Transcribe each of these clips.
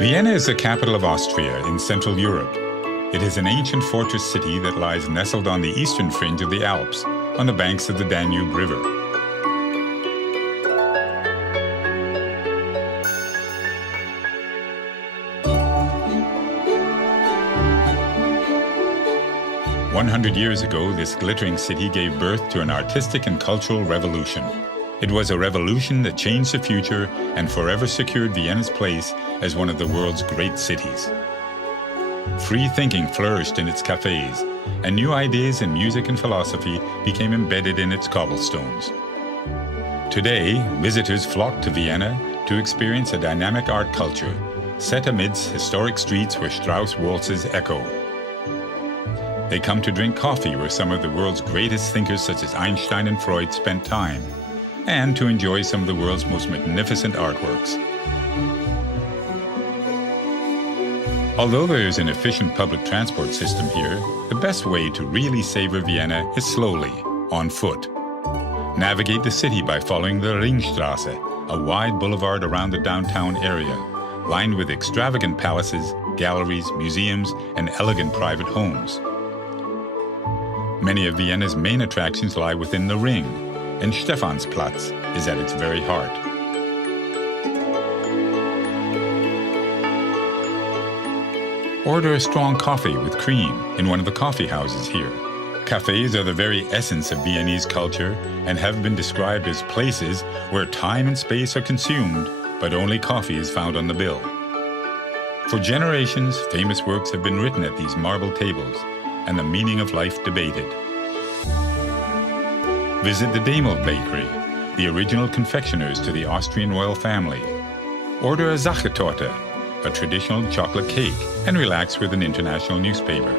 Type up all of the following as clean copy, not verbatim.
Vienna is the capital of Austria in Central Europe. It is an ancient fortress city that lies nestled on the eastern fringe of the Alps, on the banks of the Danube River. "100 years ago, this glittering city gave birth to an artistic and cultural revolution. It was a revolution that changed the future and forever secured Vienna's place as one of the world's great cities. Free thinking flourished in its cafes, and new ideas in music and philosophy became embedded in its cobblestones. Today, visitors flock to Vienna to experience a dynamic art culture, set amidst historic streets where Strauss waltzes echo. They come to drink coffee where some of the world's greatest thinkers such as Einstein and Freud spent time, and to enjoy some of the world's most magnificent artworks. Although there is an efficient public transport system here, the best way to really savor Vienna is slowly, on foot. Navigate the city by following the Ringstraße, a wide boulevard around the downtown area, lined with extravagant palaces, galleries, museums, and elegant private homes. Many of Vienna's main attractions lie within the Ring, and Stephansplatz is at its very heart. Order a strong coffee with cream in one of the coffee houses here. Cafes are the very essence of Viennese culture and have been described as places where time and space are consumed, but only coffee is found on the bill. For generations, famous works have been written at these marble tables, and the meaning of life debated. Visit the Demel Bakery, the original confectioners to the Austrian royal family. Order a Sachertorte, a traditional chocolate cake, and relax with an international newspaper.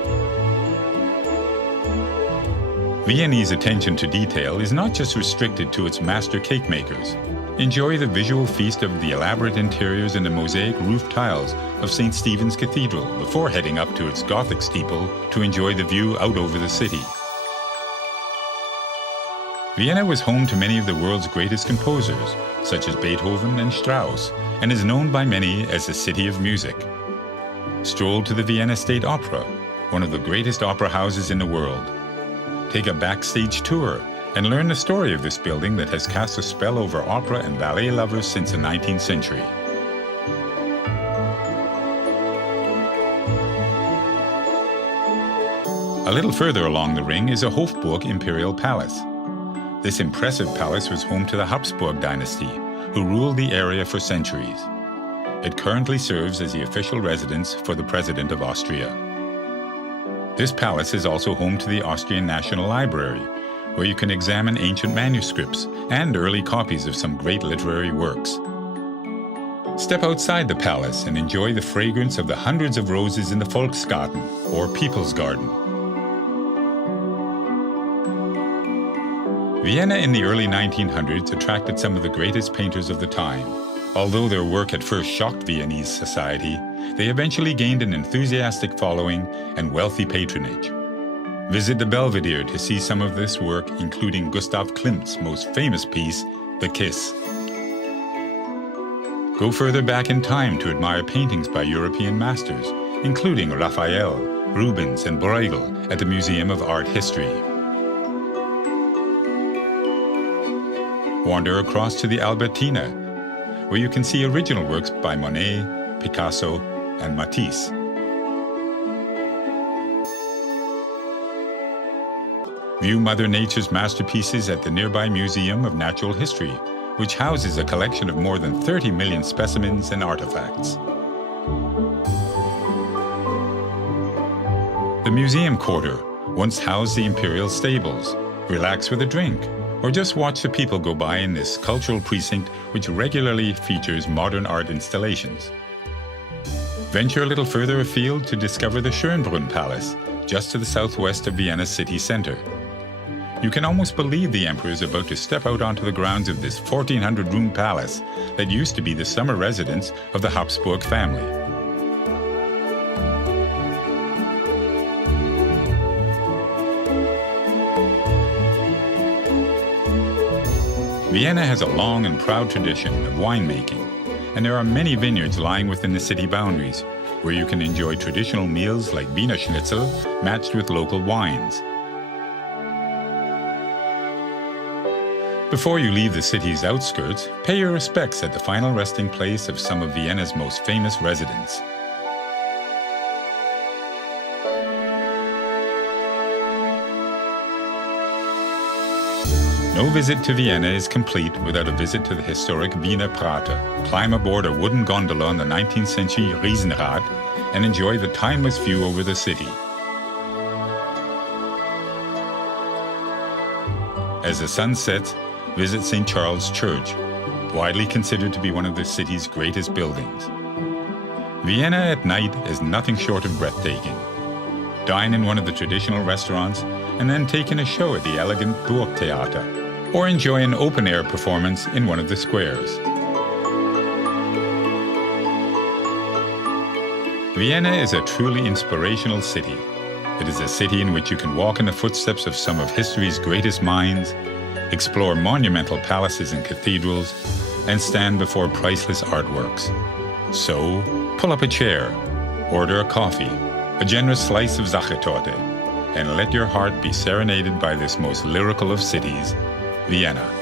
Viennese attention to detail is not just restricted to its master cake makers. Enjoy the visual feast of the elaborate interiors and the mosaic roof tiles of St. Stephen's Cathedral before heading up to its Gothic steeple to enjoy the view out over the city. Vienna was home to many of the world's greatest composers, such as Beethoven and Strauss, and is known by many as the City of Music. Stroll to the Vienna State Opera, one of the greatest opera houses in the world. Take a backstage tour and learn the story of this building that has cast a spell over opera and ballet lovers since the 19th century. A little further along the Ring is a Hofburg Imperial Palace. This impressive palace was home to the Habsburg dynasty, who ruled the area for centuries. It currently serves as the official residence for the President of Austria. This palace is also home to the Austrian National Library, where you can examine ancient manuscripts and early copies of some great literary works. Step outside the palace and enjoy the fragrance of the hundreds of roses in the Volksgarten, or People's Garden. Vienna in the early 1900s attracted some of the greatest painters of the time. Although their work at first shocked Viennese society, they eventually gained an enthusiastic following and wealthy patronage. Visit the Belvedere to see some of this work, including Gustav Klimt's most famous piece, The Kiss. Go further back in time to admire paintings by European masters, including Raphael, Rubens, and Bruegel at the Museum of Art History. Wander across to the Albertina, where you can see original works by Monet, Picasso, and Matisse. View Mother Nature's masterpieces at the nearby Museum of Natural History, which houses a collection of more than 30 million specimens and artifacts. The museum quarter once housed the imperial stables. Relax with a drink, or just watch the people go by in this cultural precinct which regularly features modern art installations. Venture a little further afield to discover the Schönbrunn Palace, just to the southwest of Vienna's city center. You can almost believe the emperor is about to step out onto the grounds of this 1,400-room palace that used to be the summer residence of the Habsburg family. Vienna has a long and proud tradition of winemaking, and there are many vineyards lying within the city boundaries, where you can enjoy traditional meals like Wiener Schnitzel matched with local wines. Before you leave the city's outskirts, pay your respects at the final resting place of some of Vienna's most famous residents. No visit to Vienna is complete without a visit to the historic Wiener Prater. Climb aboard a wooden gondola on the 19th century Riesenrad and enjoy the timeless view over the city. As the sun sets, visit St. Charles Church, widely considered to be one of the city's greatest buildings. Vienna at night is nothing short of breathtaking. Dine in one of the traditional restaurants and then take in a show at the elegant Burgtheater, or enjoy an open-air performance in one of the squares. Vienna is a truly inspirational city. It is a city in which you can walk in the footsteps of some of history's greatest minds, explore monumental palaces and cathedrals, and stand before priceless artworks. So, pull up a chair, order a coffee, a generous slice of Sachertorte, and let your heart be serenaded by this most lyrical of cities, Vienna.